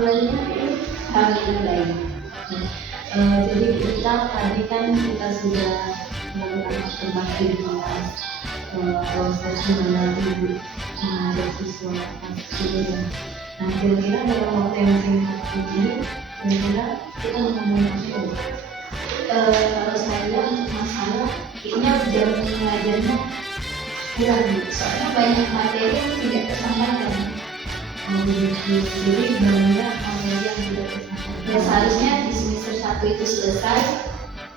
awalnya itu hamil bayi. Jadi kita tadi kan kita sudah melakukan observasi di kelas, proses gimana ibu mengajar siswa itu. Nah, kira-kira dalam waktu yang singkat ini, kira-kira kita ngomong apa? Kalau saya untuk masalah, kayaknya jam mengajarnya kurang, soalnya banyak materi yang tidak tersampaikan. Jadi banyak materi yang tidak tersampaikan. Ya seharusnya di semester 1 itu selesai,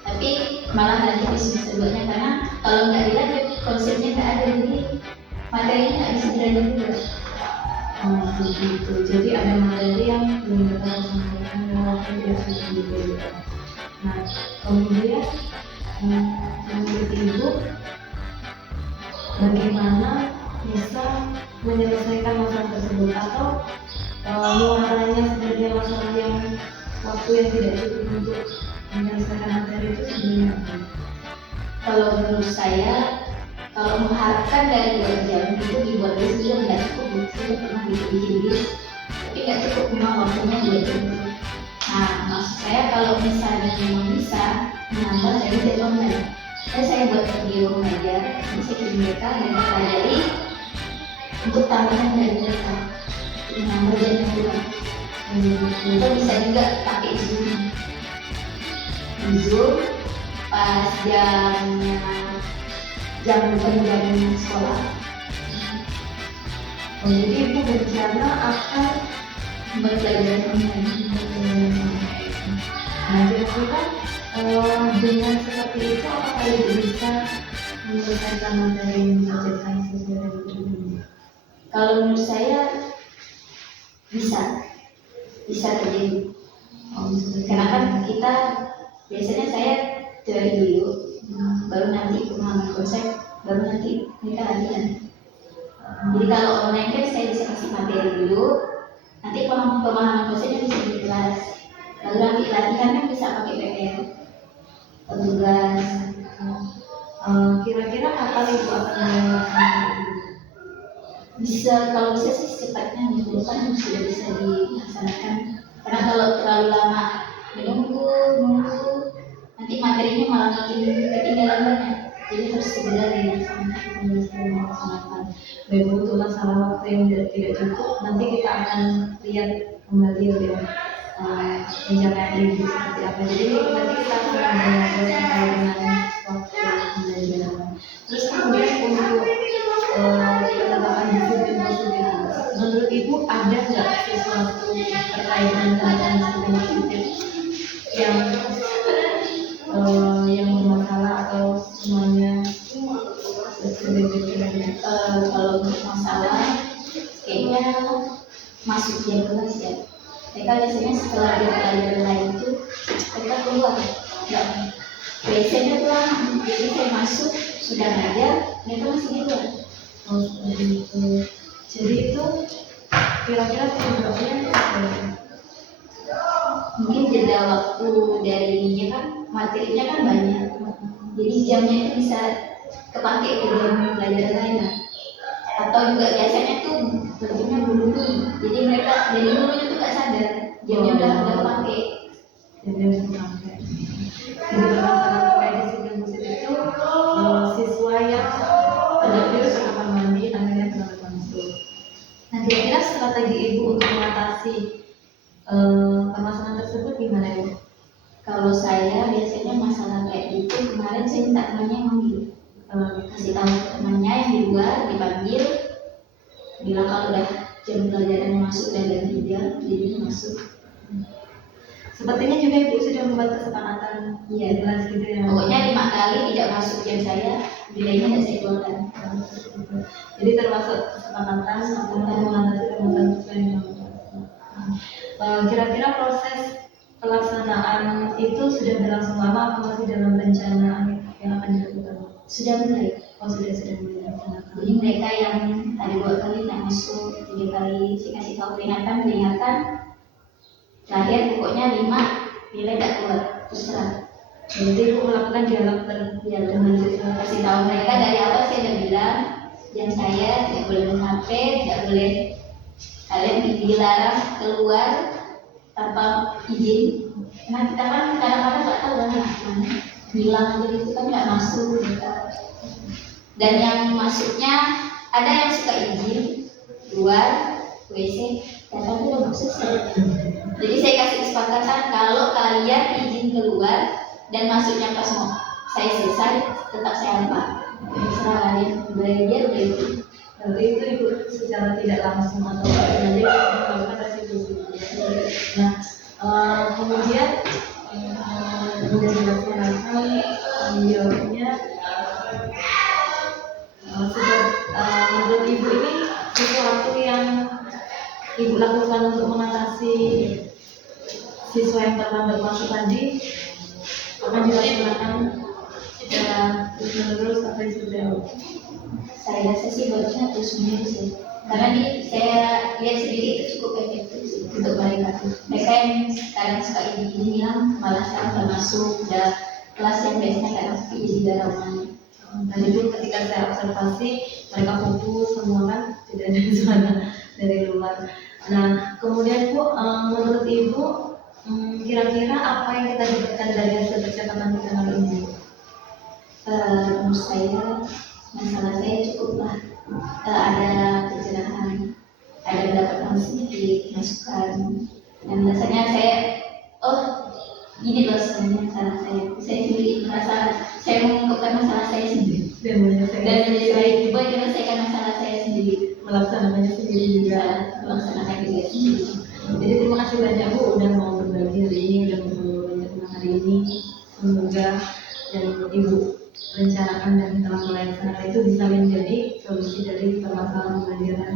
tapi malah nanti di semester 2 nya, karena kalau nggak dilanjut konsepnya nggak ada, jadi materinya nggak bisa dilanjut juga. Begitu. Jadi ada materi yang belum dapat disampaikan dan waktu tidak bisa diberikan. Nah, kemudian menurut ibu bagaimana bisa menyelesaikan masalah tersebut, atau muaranya sebenarnya masalah yang waktu yang tidak cukup untuk menyelesaikan materi itu sebenarnya apa? Kalau menurut saya, kalau mengharapkan dari 2 jam itu dibuat list juga nggak cukup. Saya pernah bikin list, tapi nggak cukup, memang waktunya 2 jam. Nah, maksud saya kalau misalnya memang bisa menambah dari jam online, saya buat video mengajar, jadi saya kirim mereka dan pelajari untuk tambahan dari mereka, menambah jam online. Itu bisa juga pakai Zoom pas jam pembelajaran sekolah. Jadi ibu berencana akan pembelajaran online. Nah, kira-kira dengan seperti itu apakah ibu bisa menyelesaikan materi yang diajarkan sesuai dengan tujuannya? Kalau menurut saya bisa terjadi. Karena kan kita biasanya saya teori dulu, baru nanti pemahaman konsep, baru nanti kita latihan. Jadi kalau online kan saya bisa kasih materi dulu, nanti pemahaman konsepnya bisa di kelas, lalu nanti latihan kan bisa pakai PR, tugas. Kira-kira kapan ibu akan melakukan? Bisa, kalau bisa sih secepatnya minggu depan sudah bisa dilaksanakan. Karena kalau terlalu lama menunggu, nanti materinya malah makin ketinggalan banyak. Jadi harus segera dilaksanakan. Baik, untuk masalah waktu yang tidak cukup, nanti kita akan lihat kembali ya pencapaian ibu seperti apa. Jadi nanti kita akan mengajar terkait dengan waktu pembelajaran. Terus kemudian untuk penerapan disiplin positif, menurut ibu ada nggak sesuatu terkait dengan penerapan disiplin positif yang bermasalah atau semuanya sesuai? Kalau masalah kayaknya masuk jam kelas ya. Mereka biasanya setelah ada pelajaran lain itu mereka keluar, biasanya pulang. Jadi saya masuk sudah ngajar, mereka masih di luar. Jadi itu kira-kira penyebabnya mungkin jeda waktu dari ininya kan, materinya kan banyak, jadi jamnya itu bisa kepake ke jam pelajaran lain. Atau juga biasanya tuh berjamnya bunyi, jadi mereka dari dulunya tuh gak sadar jamnya udah kepake. Jadi masalah terkait disiplin positif itu siswa yang ada virus akan mandi akhirnya terlalu masuk. Nah, kira-kira strategi ibu untuk mengatasi permasalahan tersebut gimana ibu? Kalau saya biasanya masalah kayak gitu, kemarin saya minta temannya yang manggil, kasih tahu temannya yang di luar, dipanggil, bilang kalau udah jam pelajaran masuk dan ganti jam, jadi masuk. Sepertinya juga ibu sudah membuat kesepakatan, iya jelas gitu ya. Pokoknya 5 kali tidak masuk jam saya, nilainya tidak saya keluarkan. Jadi termasuk kesepakatan untuk mengatasi permasalahan sesuai dengan kira-kira proses pelaksanaan itu sudah berlangsung lama atau masih dalam perencanaan yang akan dilakukan? Sudah mulai. Sudah mulai dilaksanakan. Jadi mereka yang ada 2 kali tidak masuk, 3 kali saya kasih tahu peringatan, terakhir pokoknya 5 nilai tak keluar, terserah. Jadi ibu melakukan dialog dengan siswa, kasih tahu mereka dari awal. Saya sudah bilang jam saya tidak boleh main HP, tidak boleh, kalian dilarang keluar tanpa izin. Nah kita kan kadang-kadang nggak tahu kan mana hilang aja gitu kan, nggak masuk gitu. Dan yang masuknya ada yang suka izin keluar WC, ternyata itu udah masuk sih. Jadi saya kasih kesepakatan kalau kalian izin keluar dan masuknya pas mau saya selesai, tetap saya lupa. Terserah kalian, belajar itu. Berarti itu ibu secara tidak langsung atau tidak sengaja melakukan restitusi. Nah, kemudian kemudian dilaksanakan tanggung jawabnya. Menurut ibu ini sesuatu yang ibu lakukan untuk mengatasi siswa yang terlambat masuk tadi akan dilaksanakan secara terus-menerus atau sudah? Saya rasa sih baiknya terus menerus ya. Karena saya lihat sendiri itu cukup efektif sih untuk mereka. Mereka yang kadang suka izin hilang, malah sekarang udah masuk, udah kelas yang biasanya kadang suka izin darahnya. Tadi pun ketika saya observasi mereka fokus semua kan, tidak ada suara dari luar. Nah, kemudian Bu, menurut Ibu kira-kira apa yang kita dapatkan dari hasil percakapan kita kali ini? Menurut saya masalah saya cukuplah ada pencerahan, ada mendapatkan sedikit masukan, dan rasanya saya ini loh sebenarnya salah saya sendiri merasa saya mengungkapkan masalah saya sendiri dan menyelesaikan masalah saya sendiri, melaksanakannya sendiri juga, melaksanakan diri sendiri. Jadi terima kasih banyak Bu udah mau berbagi hari ini, udah mau banyak tentang hari ini. Semoga yang Ibu rencanakan dan telah melaksanakan itu bisa menjadi solusi dari permasalahan pembelajaran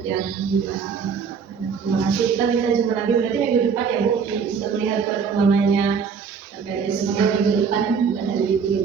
yang dibahas. Terima kasih. Kita bisa jumpa lagi berarti minggu depan ya Bu, bisa melihat perkembangannya sampai Semoga minggu depan bukan hari libur.